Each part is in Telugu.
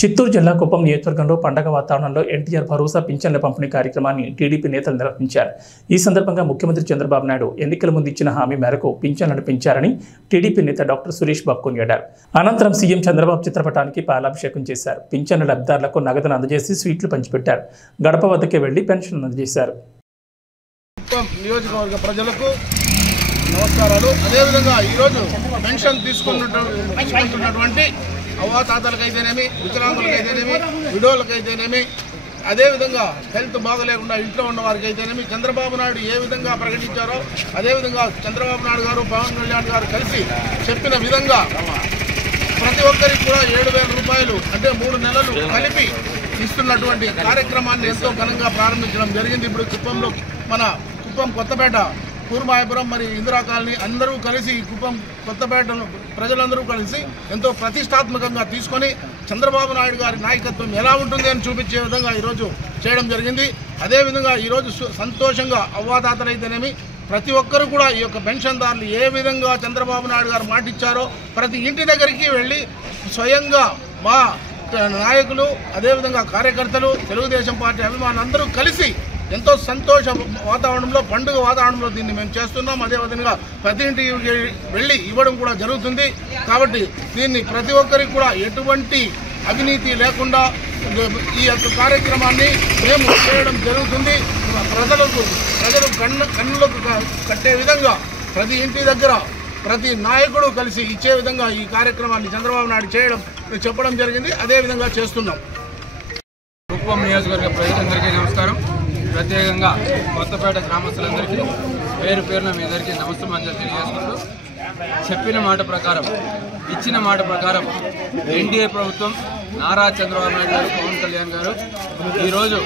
చిత్తూరు జిల్లా కుప్పం నియోజకవర్గంలో పండగ వాతావరణంలో ఎన్టీఆర్ భరోసా పింఛన్ల పంపిణీ కార్యక్రమాన్ని టీడీపీ నేతలు నిర్వహించారు. ఈ సందర్భంగా ముఖ్యమంత్రి చంద్రబాబు నాయుడు ఎన్నికల ముందు ఇచ్చిన హామీ మేరకు పింఛన్లను పెంచారని టీడీపీ నేత డాక్టర్ సురేష్ బాబు కొనియాడారు. అనంతరం సీఎం చంద్రబాబు చిత్రపటానికి పాలాభిషేకం చేశారు. పింఛన్ల లబ్ధిదారులకు నగదును అందజేసి స్వీట్లు పంచిపెట్టారు. గడప వద్దకే వెళ్లి పెన్షన్ అందజేశారు. నియోజకవర్గ ప్రజలకు నమస్కారాలు. అదేవిధంగా ఈరోజు పెన్షన్ తీసుకుంటున్నటువంటి అవ్వాతాతలకైతేనేమి, వికలాంగులకైతేనేమి, విడోలకైతేనేమి, అదేవిధంగా హెల్త్ బాగలేకుండా ఇంట్లో ఉన్న వారికి అయితేనేమి చంద్రబాబు నాయుడు ఏ విధంగా ప్రకటించారో అదేవిధంగా చంద్రబాబు నాయుడు గారు, పవన్ కళ్యాణ్ గారు కలిసి చెప్పిన విధంగా ప్రతి ఒక్కరికి కూడా 7,000 రూపాయలు అంటే 3 నెలలు కలిపి ఇస్తున్నటువంటి కార్యక్రమాన్ని ఎంతో ఘనంగా ప్రారంభించడం జరిగింది. ఇప్పుడు కుప్పంలో మన కుప్పం కొత్తపేట కూర్మాయపురం మరి ఇందిరా కాలనీ అందరూ కలిసి కుప్పం కొత్తపేట ప్రజలందరూ కలిసి ఎంతో ప్రతిష్టాత్మకంగా తీసుకొని చంద్రబాబు నాయుడు గారి నాయకత్వం ఎలా ఉంటుంది అని చూపించే విధంగా ఈరోజు చేయడం జరిగింది. అదేవిధంగా ఈరోజు సంతోషంగా అవ్వాతాతలైతేనేమి ప్రతి ఒక్కరు కూడా ఈ యొక్క పెన్షన్దారులు ఏ విధంగా చంద్రబాబు నాయుడు గారు మాటిచ్చారో ప్రతి ఇంటి దగ్గరికి వెళ్ళి స్వయంగా మా నాయకులు అదేవిధంగా కార్యకర్తలు తెలుగుదేశం పార్టీ అభిమానులు అందరూ కలిసి ఎంతో సంతోష వాతావరణంలో పండుగ వాతావరణంలో దీన్ని మేము చేస్తున్నాం. అదేవిధంగా ప్రతి ఇంటికి వెళ్ళి ఇవ్వడం కూడా జరుగుతుంది. కాబట్టి దీన్ని ప్రతి ఒక్కరికి కూడా ఎటువంటి అవినీతి లేకుండా ఈ యొక్క కార్యక్రమాన్ని మేము చేయడం జరుగుతుంది. ప్రజలు కన్నులకు కట్టే విధంగా ప్రతి ఇంటి దగ్గర ప్రతి నాయకుడు కలిసి ఇచ్చే విధంగా ఈ కార్యక్రమాన్ని చంద్రబాబు నాయుడు చెప్పడం జరిగింది. అదేవిధంగా చేస్తున్నాం. కుప్పం నియోజకవర్గ ప్రజలందరికీ నమస్కారం. ప్రత్యేకంగా కొత్తపేట గ్రామస్తులందరికీ పేరు పేరున మీ అందరికీ నమస్కారం తెలియజేసుకుంటూ చెప్పిన మాట ప్రకారం ఇచ్చిన మాట ప్రకారం ఎన్డీఏ ప్రభుత్వం నారా చంద్రబాబు నాయుడు గారు, పవన్ కళ్యాణ్ గారు ఈరోజు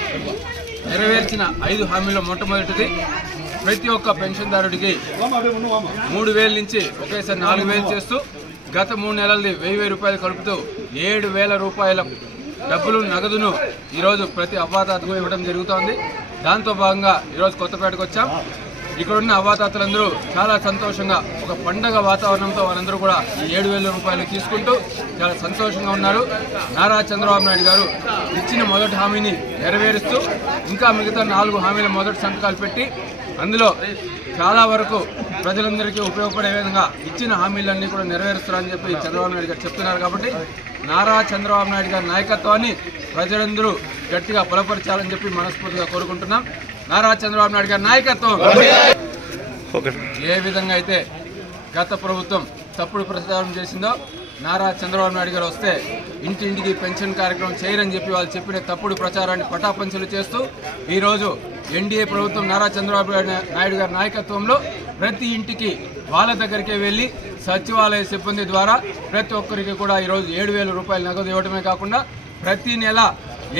నెరవేర్చిన 5 హామీల్లో మొట్టమొదటిది ప్రతి ఒక్క పెన్షన్దారుడికి 3,000 నుంచి ఒకేసారి 4,000 చేస్తూ గత 3 నెలలది 1,000 రూపాయలు కలుపుతూ 7,000 రూపాయల డబ్బులు నగదును ఈరోజు ప్రతి అవ్వాతాతకు ఇవ్వడం జరుగుతోంది. దాంతో భాగంగా ఈరోజు కొత్తపేటకు వచ్చాం. ఇక్కడున్న అవ్వాతాతలందరూ చాలా సంతోషంగా ఒక పండగ వాతావరణంతో వాళ్ళందరూ కూడా ఈ 7,000 రూపాయలు తీసుకుంటూ చాలా సంతోషంగా ఉన్నారు. నారా చంద్రబాబు నాయుడు గారు ఇచ్చిన మొదటి హామీని నెరవేరుస్తూ ఇంకా మిగతా 4 హామీల మొదటి సంతకాలు పెట్టి అందులో చాలా వరకు ప్రజలందరికీ ఉపయోగపడే విధంగా ఇచ్చిన హామీలన్నీ కూడా నెరవేరుస్తారని చెప్పి చంద్రబాబు నాయుడు గారు చెప్తున్నారు. కాబట్టి నారా చంద్రబాబు నాయుడు గారి నాయకత్వాన్ని ప్రజలందరూ గట్టిగా బలపరచాలని చెప్పి మనస్ఫూర్తిగా కోరుకుంటున్నాం. నారా చంద్రబాబు నాయుడు గారి నాయకత్వం ఏ విధంగా అయితే గత ప్రభుత్వం తప్పుడు ప్రచారం చేసిందో నారా చంద్రబాబు నాయుడు గారు వస్తే ఇంటింటికి పెన్షన్ కార్యక్రమం చేయరని చెప్పి వాళ్ళు చెప్పిన తప్పుడు ప్రచారాన్ని పటాపంచలు చేస్తూ ఈరోజు ఎన్డీఏ ప్రభుత్వం నారా చంద్రబాబు నాయుడు గారి నాయకత్వంలో ప్రతి ఇంటికి వాళ్ళ దగ్గరికే వెళ్ళి సచివాలయ సిబ్బంది ద్వారా ప్రతి ఒక్కరికి కూడా ఈరోజు 7,000 రూపాయలు నగదు ఇవ్వడమే కాకుండా ప్రతి నెల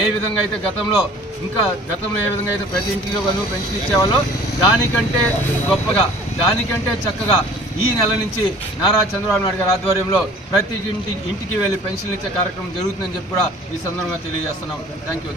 ఏ విధంగా అయితే గతంలో ఏ విధంగా అయితే ప్రతి ఇంటిలో పెన్షన్ ఇచ్చేవాళ్ళో దానికంటే గొప్పగా దానికంటే చక్కగా ఈ నెల నుంచి నారా చంద్రబాబు నాయుడు గారి ఆధ్వర్యంలో ప్రతి ఇంటికి వెళ్ళి పెన్షన్లు ఇచ్చే కార్యక్రమం జరుగుతుందని చెప్పి కూడా ఈ సందర్భంగా తెలియజేస్తున్నాం. Thank you.